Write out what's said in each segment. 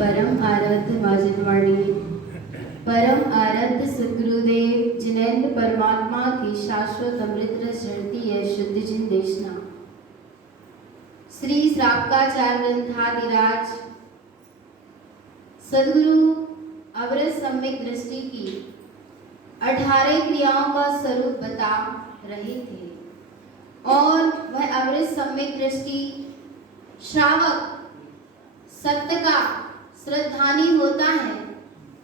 परम आराध्य वाजितवाणी, परम आराध्य सद्गुरुदेव जिनेन्द्र परमात्मा की शाश्वत अमृत रस झरती है शुद्ध जिन देशना। श्री श्रावकाचार्य ग्रंथाधिराज सद्गुरु अवरस सम्यक दृष्टि की 18 क्रियाओं का स्वरूप बता रहे थे और वह अवरस सम्यक दृष्टि श्रावक सत्य का श्रद्धानी होता है,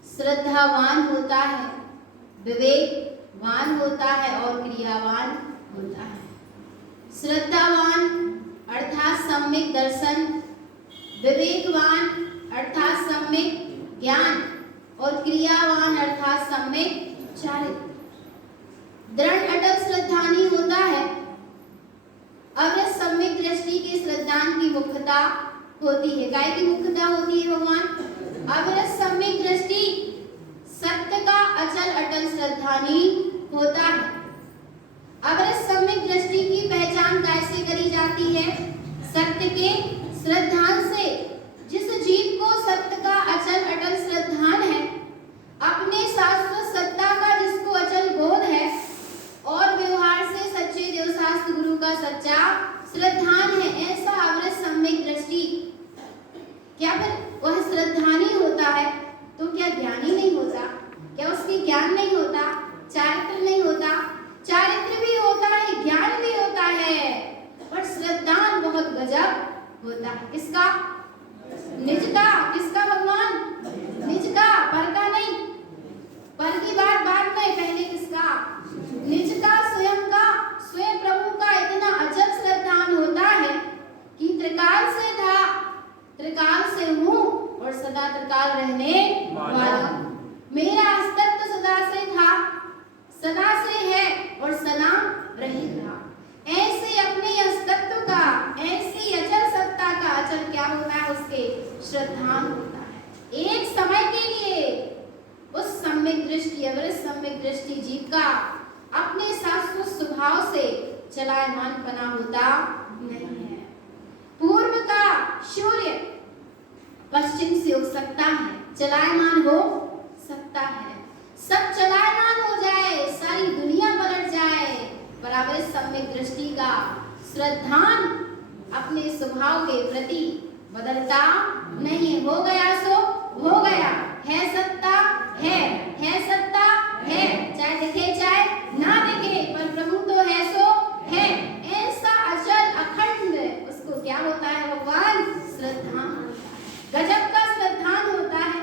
श्रद्धावान होता है, विवेकवान होता है और क्रियावान होता है। श्रद्धावान अर्थात सम्यक दर्शन, विवेकवान अर्थात सम्यक ज्ञान और क्रियावान अर्थात सम्यक चारित्र। दृढ़ अटल श्रद्धानी होता है। अवरस सम्यक दृष्टि के श्रद्धान की मुख्यता होती है। काय की मुख्यता होती है भगवान? अवरस सम्यक दृष्टि सत्य का अचल अटल श्रद्धानी होता है। अवरस सम्यक दृष्टि की पहचान कैसे करी जाती है? सत्य के श्रद्धान से। जिस जीव को सत्य का अचल अटल श्रद्धान है, अपने शाश्वत सत्ता का जिसको अचल बोध है और व्यवहार से सच्चे देवशास्त्र गुरु का सच्चा श्रद्धान है, ऐसा अवरस सम्यक दृष्टि क्या फिर वह श्रद्धानी होता है तो क्या ज्ञानी नहीं होता? क्या उसकी ज्ञान नहीं होता? चारित्र नहीं होता? चारित्र भी होता है, ज्ञान भी होता है, पर श्रद्धान बहुत गजब होता है। किसका? निज का। किसका भगवान? निज का, पर का नहीं। पर की बात बाद में, पहले किसका? निज का, स्वयं का। स्वयं प्रभु का इतना अचल श्रद्धान होता है कि त्रिकाल से था, त्रिकाल से हूँ और सदा त्रिकाल रहने वाला। मेरा अस्तित्व सदा से था, सदा से है और सदा रहेगा। ऐसे अपने अस्तित्व का, ऐसी अचल सत्ता का अचल क्या होता है? उसके श्रद्धान होता है। एक समय के लिए उस सम्यक दृष्टि, अवरस सम्यक दृष्टि जीव का अपने शाश्वत स्वभाव से चलायमान पना होता नहीं है। पूर्व का सूर्य पश्चिम से उग सकता है, चलायमान हो सकता है, सब चलायमान हो जाए, सारी दुनिया पलट जाए, पर अवरस सम्यक दृष्टि का श्रद्धान अपने स्वभाव के प्रति बदलता नहीं। हो गया सो हो गया, है सत्ता है सत्ता है, चाहे दिखे चाहे ना दिखे, पर प्रभु तो है सो है। ऐसा अचल अखंड उसको क्या होता है भगवान? श्रद्धान। गजब का श्रद्धान होता है।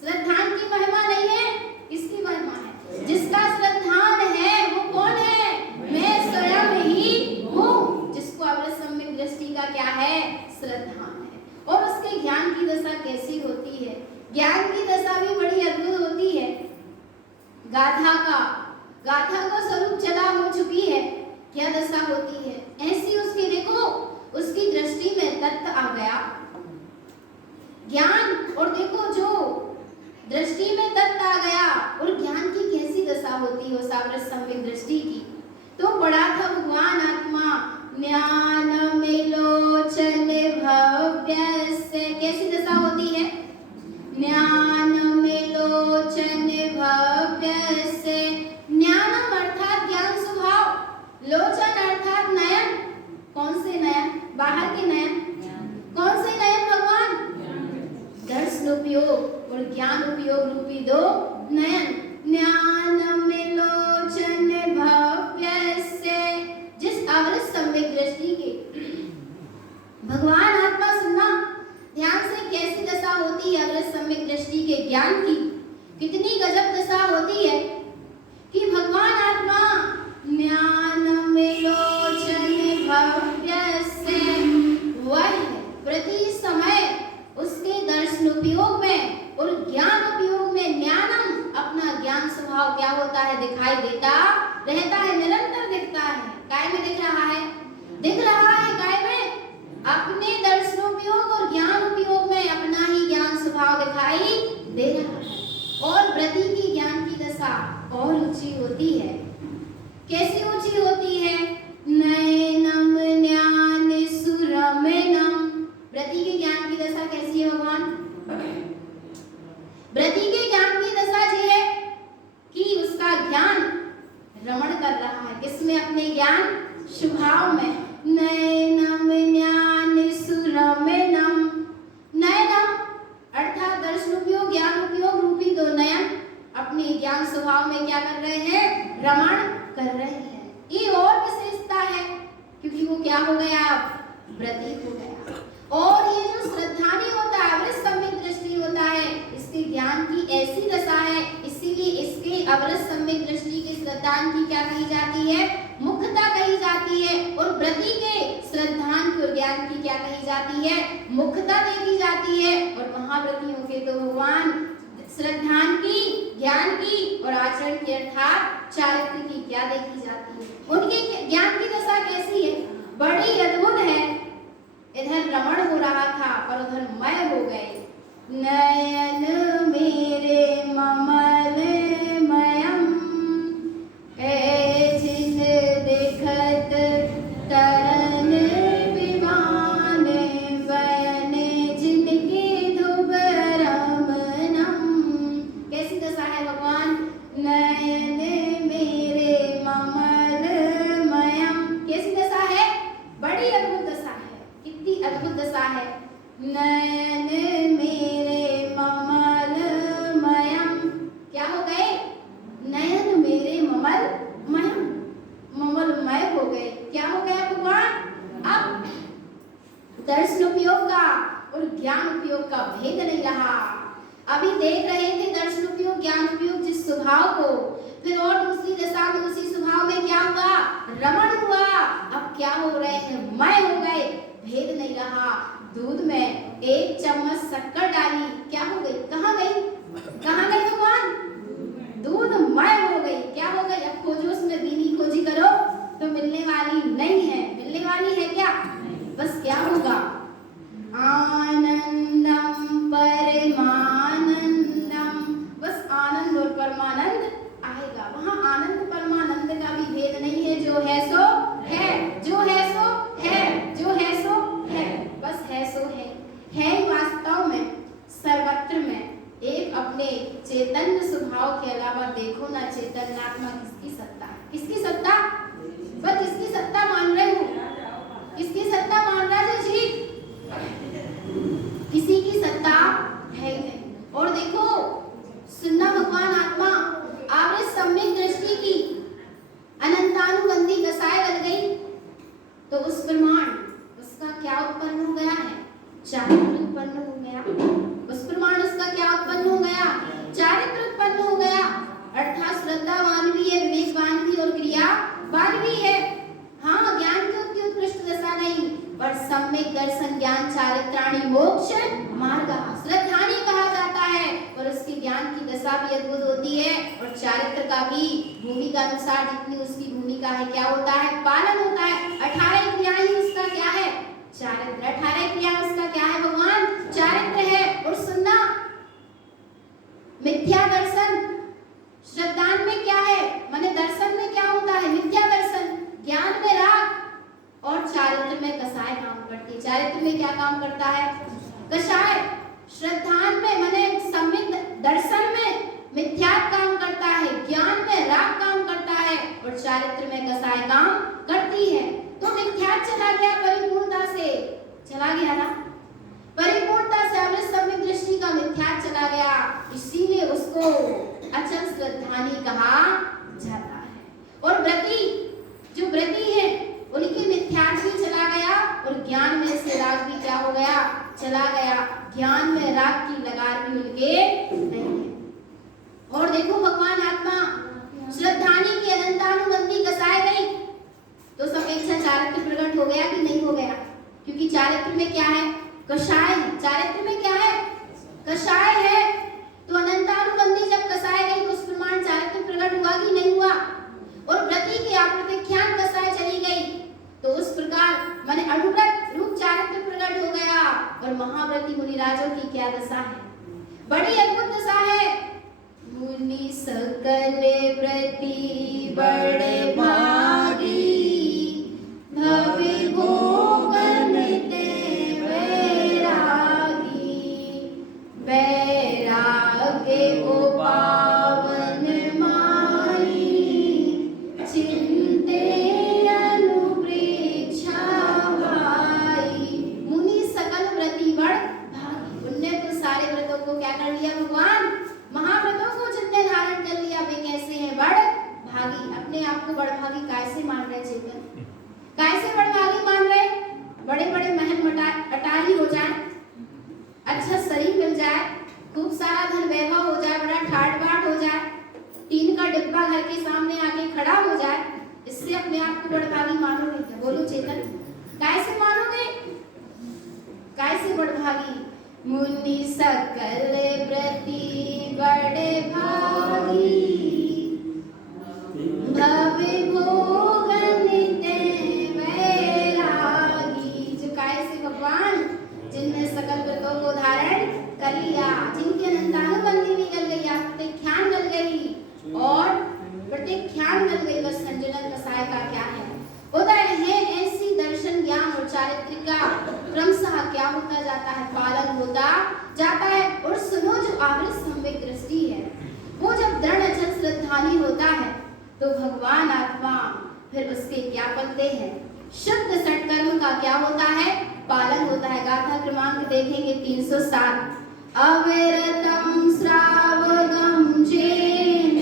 श्रद्धान की महिमा नहीं है, किसकी महिमा है? जिसका श्रद्धान है वो कौन है? मैं स्वयं ही हूँ, जिसको अवरस सम्यक दृष्टि का क्या है? श्रद्धान है। और उसके ज्ञान की दशा कैसी होती है? ज्ञान की दशा भी बड़ी अद्भुत होती है। गाथा का स्वरूप चला हो चुकी है, क्या दशा होती है? ऐसी उसकी, देखो उसकी दृष्टि में तत्व आ गया ज्ञान, और देखो जो दृष्टि में तत्व आ गया और ज्ञान की कैसी दशा होती है उस अवरस सम्यक दृष्टि की। तो पढ़ा था भगवान आत्मा ज्ञान मिलोचन भव्य से, कैसी दशा होती है? रूपी दो नयन। ज्ञानमिलोचन भव्यस्य, जिस अवृत सम्यक दृष्टि के भगवान आत्मा, सुनना ध्यान से, कैसी दशा होती है अवृत सम्यक दृष्टि के ज्ञान की। कितनी गजब दशा होती है कि भगवान आत्मा ज्ञानमिलोचन भव्यस्य, वह प्रति समय उसके दर्शन उपयोग में और ज्ञान उपयोग में ज्ञानम, अपना ज्ञान स्वभाव क्या होता है, दिखाई देता रहता है, निरंतर दिखता है। काय में दिख रहा है? दिख रहा है काय में? अपने दर्शनोपयोग और ज्ञान उपयोग में अपना ही ज्ञान स्वभाव दिखाई दे रहा है। और व्रति की ज्ञान की दशा और ऊंची होती है। कैसी ऊंची होती है? नयनम ज्ञान सुरमेनम, व्रति के ज्ञान की दशा कैसी है भगवान? व्रति के ज्ञान की दशा ये है कि उसका ज्ञान रमण कर रहा है, किसमें? अपने ज्ञान स्वभाव में। नयनम ज्ञान सुरमेनम, नयनम अर्थात दर्शन उपयोग ज्ञान उपयोग रूपी दो नयन अपने ज्ञान स्वभाव में क्या कर रहे हैं? रमण कर रहे हैं। ये और विशेषता है क्योंकि वो क्या हो गया? व्रती हो गया। और ये जो श्रद्धानी होता है, अवृत सम्यक दृष्टि होता है, इसके ज्ञान की ऐसी दशा है, इसीलिए इसके अवृत सम्यक दृष्टि के श्रद्धान की क्या कही जाती है? मुख्यता कही जाती है। और व्रति के श्रद्धान को ज्ञान की क्या कही जाती है? मुख्यता देखी जाती है। और महाव्रतियों के तो भगवान श्रद्धान की, ज्ञान की और आचरण की अर्थात चारित्र की क्या देखी जाती है? उनके ज्ञान की दशा कैसी है? बड़ी अद्भुत है। इधर रमण हो रहा था पर उधर मय हो गए। नयन मेरे ममल मयम, जिन देखत तरन विमान, बयन जिनके धुबरमनम। कैसी दशा है भगवान? नयन मेरे ममल मयम, कैसी दशा है? बड़ी अद्भुत दशा है। कितनी अद्भुत दशा है? नयन मेरे ममल मयम, क्या हो गए? नयन मेरे ममल मयम, ममलमय हो गए। क्या हो गया भगवान? अब दर्शन उपयोग का और ज्ञान उपयोग का भेद नहीं रहा। अभी देख रहे थे दर्शन उपयोग ज्ञान उपयोग जिस स्वभाव को, फिर और दूसरी दशा में उसी स्वभाव में क्या हुआ? रमण हुआ। अब क्या हो रहे हैं? मय हो गए, भेद नहीं रहा। दूध में एक चम्मच शक्कर डाली, क्या हो गई? कहाँ गई? कहाँ गई भगवान? दूध मय हो गई। क्या हो गई? अब खोजो उसमें बीनी खोजी करो तो मिलने वाली नहीं है। मिलने वाली है क्या? बस क्या होगा? आनंदम परमानंदम, बस आनंद और परमानंद आएगा। वहाँ आनंद परमानंद का भी भेद नहीं है। जो है सो है, जो है सो है, जो है सो है, बस है सो है। वास्तव में सर्वत्र में एक अपने चैतन्य स्वभाव के अलावा देखो ना चैतन्यात्मा किसकी सत्ता है? किसकी सत्ता? वह किसकी सत्ता मान रहे हो? किसकी सत्ता मान रहे जी? किसी की सत्ता है नहीं। और देखो सुनना, भगवान आत्मा आवृत सम्यक दृष्टि की अनंतानुगंधी दशाएं बन गई तो उस प्रमाण उसका क्या उत्पन्न हो गया है? चारित्र उत्पन्न हो गया। उस प्रमाण उसका क्या उत्पन्न हो गया? चारित्र उत्पन्न हो गया। अर्थात श्रद्धावान भी है, विवेकवान भी और क्रियावान भी है। हाँ, ज्ञान की उतनी उत्कृष्ट दशा नहीं, पर सम्यक दर्शन ज्ञान चारित्राणि मोक्ष मार्ग श्रद्धानी कहा जाता है। और उसके ज्ञान की दशा भी अद्भुत होती है। और चारित्र का भी भूमिका अनुसार जितनी उसकी भूमिका है क्या होता है? पालन होता है। 18 क्रियाएं ही उसका क्या है? चारित्र। 18 क्रिया उसका क्या है भगवान? चारित्र है। और सुनना, मिथ्या दर्शन श्रद्धान में क्या है? माने दर्शन में क्या होता है? मिथ्या दर्शन। ज्ञान में राग और चारित्र में कसाय काम करती है। चारित्र में क्या काम करता है? कसाय। श्रद्धान में माने सम्यक दर्शन में मिथ्या काम करता है, ज्ञान में राग काम करता है और चारित्र में कसाय काम करती है। तो मिथ्या चला गया, परिपूर्णता से चला गया ना, परिपूर्णता से अवृत सम्यक दृष्टि का मिथ्या चला गया। इसीलिए उस उसको अचल श्रद्धानी कहा जाता है। और व्रती, जो व्रती है उनकी मिथ्यात्व भी चला गया और ज्ञान में से राग भी क्या हो गया, चला गया। ज्ञान में राग की लगार भी उनके नहीं है। और देखो भगवान आत्मा श्रद्धानी की अनंतानुबंधी कसाय गई तो सपेक्षा चारित्र प्रकट हो गया कि नहीं हो गया? क्योंकि चारित्र में क्या है, कषाय है। चारित्र में क्या है, कषाय है। तो अनंतानुबंधी जब कसाय गई तो उस प्रमाण चारित्र प्रकट हुआ कि नहीं हुआ? और व्रती की अप्रत्यख्यान कसाय चली गई तो उस प्रकार माने अनुव्रत रूप चारित्र प्रकट हो गया। और महाव्रती मुनिराजों की क्या दशा है, बड़ी अद्भुत दशा है। मुनि सकल व्रती बड़े भागी, भवि भोगन ते वैरागी, वैराग्य को पावन माई, चिंते अनुप्रेक्षा भाई। मुनि सकल व्रती बड़ भागी, उनने तो सारे व्रतों को क्या कर लिया भगवान, महाव्रतों को जितने धारण कर लिया वे कैसे हैं, बड़ भागी। अपने आप को बड़भागी कैसे मान रहे चेतन, कैसे बड़भागी मान रहे? बड़े बड़े महल अटारी हो जाए, अच्छा शरीर मिल जाए, खूब सारा धन वैभव हो जाए, बड़ा ठाट बाट हो जाए, टीन का डिब्बा घर के सामने आके खड़ा हो जाए, इससे अपने आप को बड़भागी मानोगे क्या? बोलो चेतन, कैसे मानोगे, कैसे बड़भागी? मुनि सकल व्रती बड़े भागी, भवि भोगन ते वैरागी। जो कैसे भगवान, जिनने सकल व्रतों को धारण कर लिया, जिनकी अनंतानुबंधी भी गल गई, प्रत्यख्यान गल गई और प्रत्यख्यान गल गई, बस संजनन कसाय का क्या है, उदय है। ऐसी दर्शन ज्ञान और चारित्रिक का क्रमशः क्या होता जाता है, पालन होता जाता है। और सुनो, जो आवृत सम्यक दृष्टि है वो जब दृढ़ अचल श्रद्धानी होता है तो भगवान आत्मा फिर उसके क्या पलते हैं, शुद्ध सत्कर्म का क्या होता है, पालन होता है। गाथा क्रमांक देखेंगे 307। अविरतम श्रावकम चेन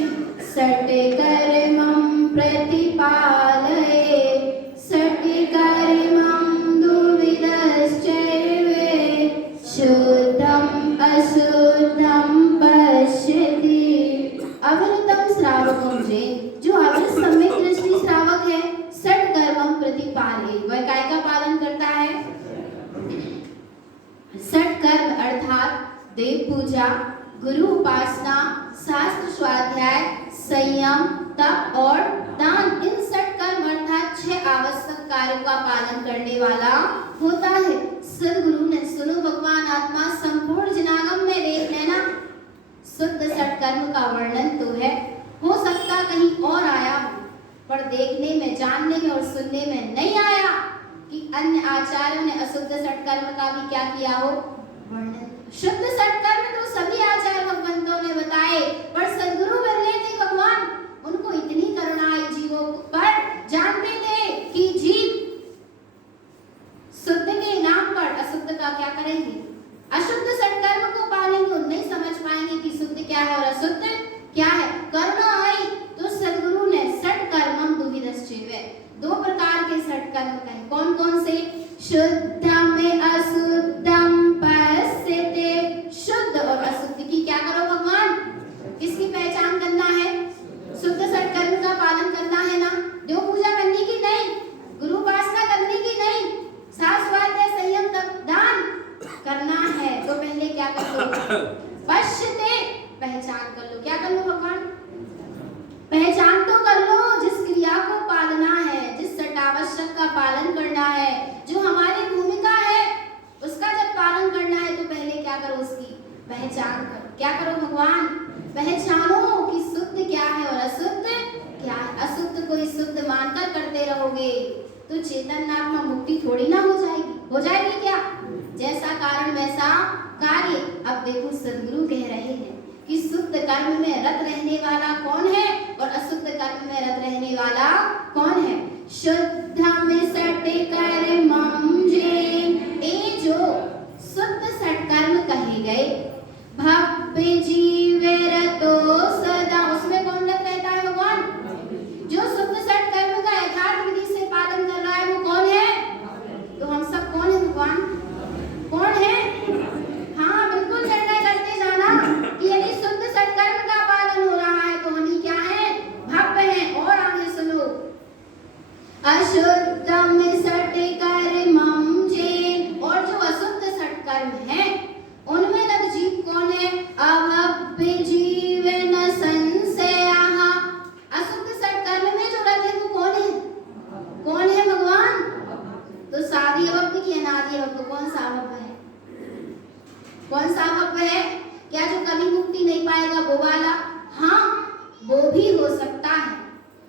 सत्कर्मं प्रतिपालये, सत्कर्मं दुविधश्चैवे, शुद्धम अशुद्धम पश्यति। अविरतम श्रावकम चेन, जो अविरत सम्यक दृष्टि श्रावक है, सत्कर्मं प्रतिपालये, वह काय का पालन करता है, सत्कर्म अर्थात देव पूजा, गुरु उपासना, शास्त्र स्वाध्याय, संयम, तप और दान, इन सत्कर्म अर्थात 6 आवश्यक कार्यों का पालन करने वाला होता है। सदगुरु ने, सुनो भगवान आत्मा, संपूर्ण जनागम में देख लेना, शुद्ध सत्कर्म का वर्णन तो है, हो सकता कहीं और आया हो, पर देखने में, जानने में और सुनने में नहीं आया कि अन्य आचार्यों ने अशुद्ध सत्कर्म का भी क्या किया हो, वर्णन। शुद्ध सत्कर्म तो सभी आचार्य भगवंतों ने बताए, पर सद्गुरु मिलने थे भगवान, उनको इतनी करुणा आई जीवों पर, जानते थे कि जीव शुद्ध के नाम पर अशुद्ध का क्या करेंगे, अशुद्ध सत्कर्म को पालेंगे, और नहीं समझ पाएंगे कि शुद्ध क्या है और अशुद्ध क्या है। करुणा आई तो सद्गुरु ने सत्कर्मं दुविधश्चैवे, 2 प्रकार के सत्कर्म कहे। कौन कौन से? शुद्धम अशुद्धम पश्यते, शुद्ध और अशुद्ध की क्या करो भगवान, किसकी पहचान करना है, शुद्ध सत्कर्म का पालन करना है ना, देव पूजा करने की नहीं, गुरु उपासना करने की नहीं, शास्त्राध्याय, संयम, तप, दान करना है। तो पहले क्या कर लो, पश्यते, पहचान कर लो। क्या कर लो भगवान, पहचान तो कर लो, जिस क्रिया को पालना है, जिस सटावश्यक का पालन करना है, जो हमारी भूमिका है उसका जब पालन करना है तो पहले क्या करो, उसकी पहचान करो। क्या करो भगवान, पहचानो कि शुद्ध क्या है और अशुद्ध क्या है। अशुद्ध को ही शुद्ध मानकर करते रहोगे तो चेतन आत्मा मुक्ति थोड़ी ना हो जाएगी, हो जाएगी क्या, जैसा कारण वैसा कार्य। अब देखो सद्गुरु कह रहे हैं कि शुद्ध कर्म में रत रहने वाला कौन है और अशुद्ध कर्म में रत रहने वाला कौन है। शुद्धम सत्कर्मं ये, जो शुद्ध सत्कर्म कहे गए, भव्य जीवे रतो सत्कर्म है उनमें लग जीव कौन है? अभव्य जीव न संशयः। अशुद्ध सत्कर्म में जो लगे वो कौन है? कौन है भगवान? तो साधी अभव्य की अनादि अभव्य, कौन सा अभव्य है? कौन सा अभव्य है? क्या जो कभी मुक्ति नहीं पाएगा वो वाला? हाँ, वो भी हो सकता है।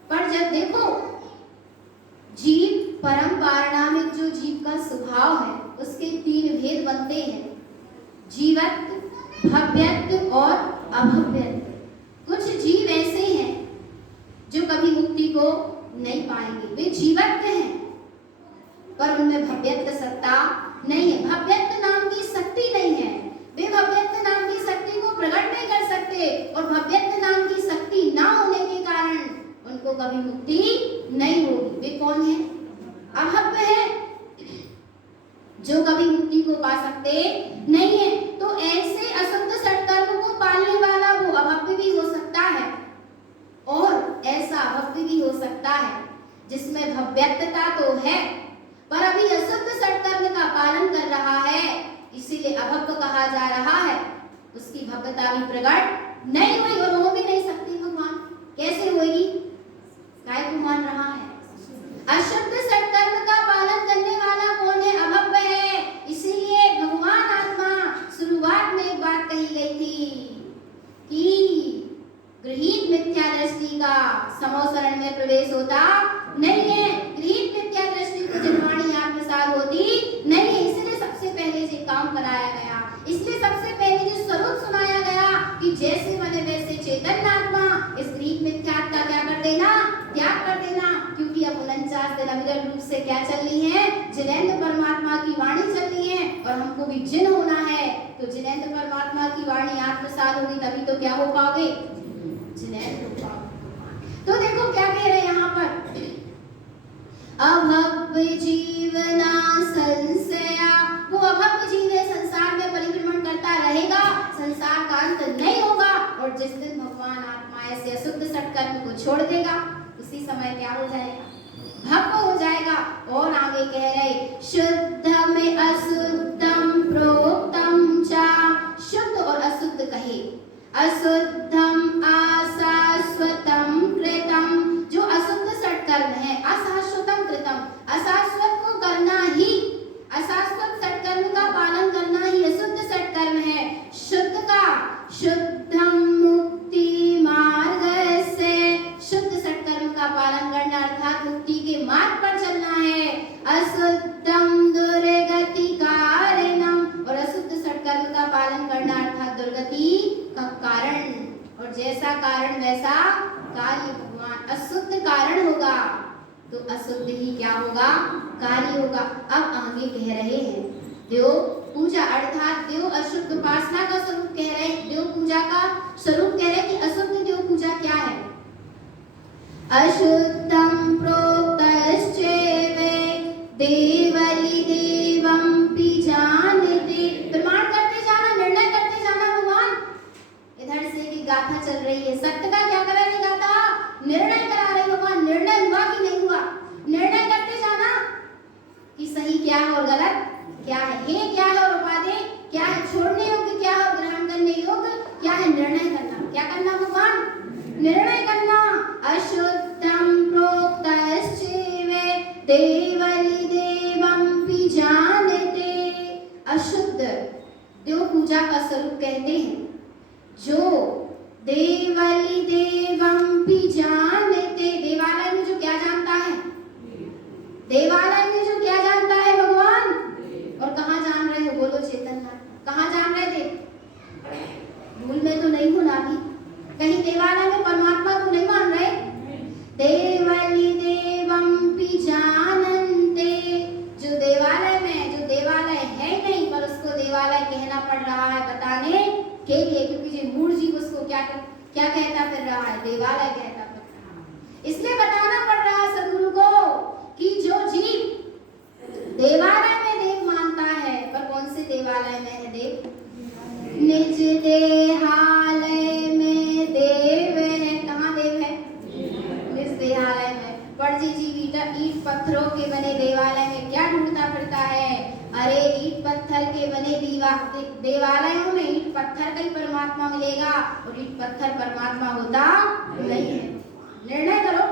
पर जब देखो जीव परम पारणामिक जो जीव का स्वभाव है उसके तीन भेद बनते हैं, जीवत्व, भव्यत्व और अभव्यत्व। कुछ जीव ऐसे हैं जो कभी मुक्ति को नहीं पाएंगे, वे जीवत्व हैं पर उनमें भव्यत्व सत्ता नहीं है, भव्यत्व नाम की शक्ति नहीं है, वे भव्यत्व नाम की शक्ति को प्रकट नहीं कर सकते और भव्यत्व नाम की शक्ति ना होने के कारण उनको कभी मुक्ति नहीं होगी। वे कौन है? अभव्य है जो कभी मुक्ति को पा सकते नहीं है। तो ऐसे अशुद्ध सत्कर्म को पालने वाला वो अभव्य भी हो सकता है और ऐसा अभव्य भी हो सकता है जिसमें भव्यत्वता तो है पर अभी अशुद्ध सत्कर्म का पालन कर रहा है, इसीलिए अभव्य कहा जा रहा है। उसकी भव्यता भी प्रकट नहीं हुई और हो भी नहीं सकती। भगवान कैसे होगी? काय को मान रहा है? अशुद्ध सत्कर्म का पालन करने वाला कौन है? अभव्य है। इसीलिए भगवान आत्मा शुरुआत में एक बात कही गई थी कि गृहीत मिथ्या दृष्टि का समोसरण में प्रवेश होता नहीं है, गृहीत मिथ्या दृष्टि को जिनवाणी आत्मसात होती नहीं है। इसलिए सबसे पहले ये काम कराया गया, इसलिए सबसे पहले जो स्वरूप सुनाया गया कि जैसे बने वैसे चेतन आत्मा इस गृहीत मिथ्या का क्या कर देना? त्याग कर देना। क्योंकि अब 49 दिन अविरल रूप से क्या चल रही है? जिनेंद्र परमात्मा की वाणी चल रही है और हमको भी जिन होना है। तो जिनेंद्र परमात्मा की वाणी आत्मसात होगी तभी तो क्या हो पाओगे? जिनेंद्र हो पाओगे। तो देखो क्या कह रहे हैं यहाँ पर, अभव्य जीवना संशया। वो अभव्य जीव है, संसार में परिभ्रमण करता रहेगा, संसार का अंत नहीं होगा और जिस दिन भगवान आत्मा ऐसे अशुद्ध सत्कर्म को छोड़ देगा उसी समय क्या हो जाएगा? भव्य हो जाएगा। और आगे कह रहे, शुद्ध में अशुद्धम प्रोक्तम चा। शुद्ध और अशुद्ध कहे, अशुद्धम अशाश्वतम कृतम। जो अशुद्ध सत्कर्म है, अशाश्वतम कृतम, अशाश्वत को करना ही, अशाश्वत सत्कर्म का पालन करना ही अशुद्ध सत्कर्म है। शुद्ध का, शुद्धम मुक्ति मार्ग से, शुद्ध सत्कर्म का पालन करना अर्थात मुक्ति के मार्ग पर चलना है। अशुद्धम दुर्गति कारणम, और अशुद्ध सत्कर्म का पालन करना अर्थात दुर्गति का कारण, और जैसा कारण वैसा कार्य। भगवान अशुद्ध कारण होगा तो अशुद्ध ही क्या होगा? कार्य होगा। अब आगे कह रहे हैं देव पूजा अर्थात देव अशुद्ध उपासना का स्वरूप कह रहे हैं, देव पूजा का स्वरूप कह रहे हैं कि अशुद्ध देव पूजा क्या है? अशुद्धम प्रोक्तश्चैवे देवली देवं पिजानते। प्रमाण करते जाना, निर्णय करते जाना। भगवान इधर से की गाथा चल रही है, सत्य का क्या करा रही गाथा? निर्णय करा रही। भगवान निर्णय हुआ कि नहीं हुआ? निर्णय करते जाना कि सही क्या है और गलत क्या है, हे क्या है और उपादेय क्या है, छोड़ने योग्य क्या है और ग्रहण करने योग्य क्या है। निर्णय करना, क्या करना भगवान? निर्णय करना। अशुद्धम प्रोक्तश्चैवे देवली देवं पिजानते। अशुद्ध देव पूजा का स्वरूप कहते हैं जो देवली देवं पिजानते। देवालय में जो क्या जानता है? देवालय में जो क्या जानता है भगवान? और कहाँ जान रहे हो? बोलो चेतन, कहाँ जान रहे थे? भूल में तो नहीं हो ना भी? कहीं देवालय में परमात्मा को नहीं मान रहे? देवली देवं पिजानते। जो देवालय में, जो देवालय है नहीं पर उसको देवालय कहना पड़ रहा है बताने के लिए, क्योंकि जो मूल जीव उसको क्या कहता फिर रहा है? देवालय कहता फिर रहा है। इसलिए बताना पड़ रहा है सद्गुरु को कि जो जीव देवालय में देव मानता है, पर कौन से देवालय में है देव? निज देहालय में देव है। कहाँ देव है? निज देहालय में। पर जी ईट पत्थरों के बने देवालय में क्या ढूंढता फिरता है? अरे ईट पत्थर के बने देवालयों में ईंट पत्थर का ही परमात्मा मिलेगा और ईंट पत्थर परमात्मा होता नहीं है। निर्णय करो,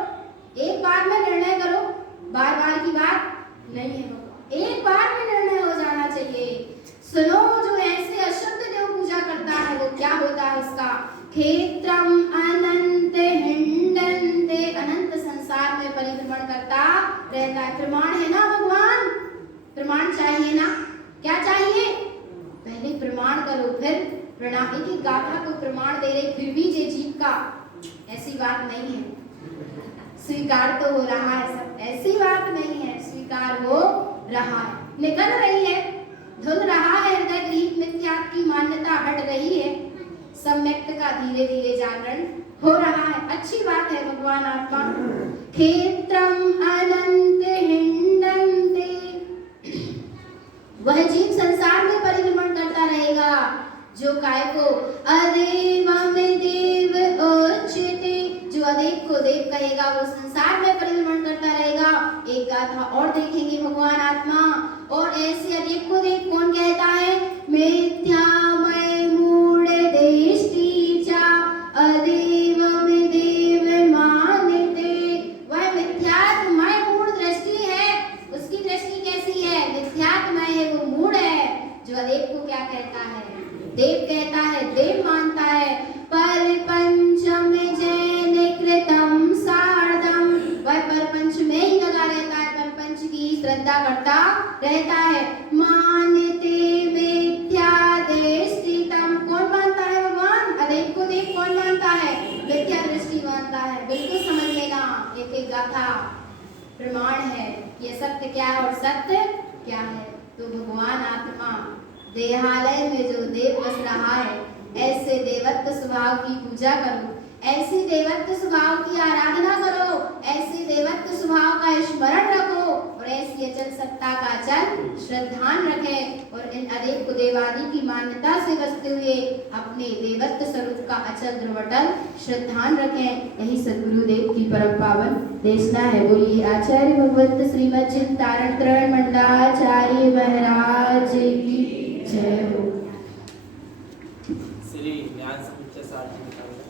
एक बार में निर्णय करो, बार बार की बात नहीं है भगवान, एक बार में निर्णय हो जाना चाहिए। सुनो, जो ऐसे अशुद्ध देव पूजा करता है वो क्या होता है उसका? क्षेत्रम अनंत हिंडन्ते, अनंत संसार में परिभ्रमण करता रहता है। प्रमाण है ना भगवान, प्रमाण चाहिए ना? क्या चाहिए? पहले प्रमाण करो, फिर प्रणाम। एक गाथा को प्रमाण दे रहे फिर भी ये जीव का, ऐसी बात नहीं है। स्वीकार तो हो रहा है सब, ऐसी बात नहीं है, स्वीकार हो रहा है, निकल रही है, धुल रहा है हृदय गृहीत मिथ्या की मान्यता हट रही है, सम्यक्त का धीरे धीरे जागरण हो रहा है। अच्छी बात है भगवान आत्मा। क्षेत्रम अनंत हिंडन्ते, वह जीव संसार में परिभ्रमण करता रहेगा जो काय को अदेवम देव उच्यते, जो अदेव को देव कहेगा वो संसार में परिभ्रमण करता रहेगा। एक गाथा और देखेंगे भगवान आत्मा, और ऐसे अदेव को देव कौन कहता है? मिथ्यामय मूढ़ दृष्टि च अदेवम देव मानते, वह मिथ्यात्मय मूढ़ दृष्टि है, उसकी दृष्टि कैसी है? मिथ्यात्मय है, वो मूढ़ है, जो अदेव को क्या कहता है? देव कहता है, देव मानता है। परपंचम जैन कृतम सार्धम, वह परपंच में ही लगा रहता है, परपंच की श्रद्धा करता रहता है। मानते मिथ्या दृष्टितम, कौन मानता है भगवान? अदेव को देव कौन मानता है? मिथ्या दृष्टि मानता है। बिल्कुल समझ लेना, एक एक गाथा प्रमाण है ये सत्य क्या है और सत्य क्या है। तो भगवान आत्मा देहालय में जो देव बस रहा है, ऐसे देवत्व स्वभाव की पूजा करो, ऐसी देवत्व स्वभाव की आराधना करो, ऐसे देवत्व स्वभाव का स्मरण रखो, और ऐसी अचल सत्ता का अचल श्रद्धान रखें, और इन अदेव को देवादि की मान्यता से बचते हुए अपने देवत्व स्वरूप का अचल ध्रुवटल श्रद्धान रखें। यही सद्गुरुदेव की परम पावन देशना है। बोलिए आचार्य भगवत श्रीमद चिंतारण त्रयण मंडाचार्य महाराज की जय हो। श्री ज्ञान समुच्चय सार जी।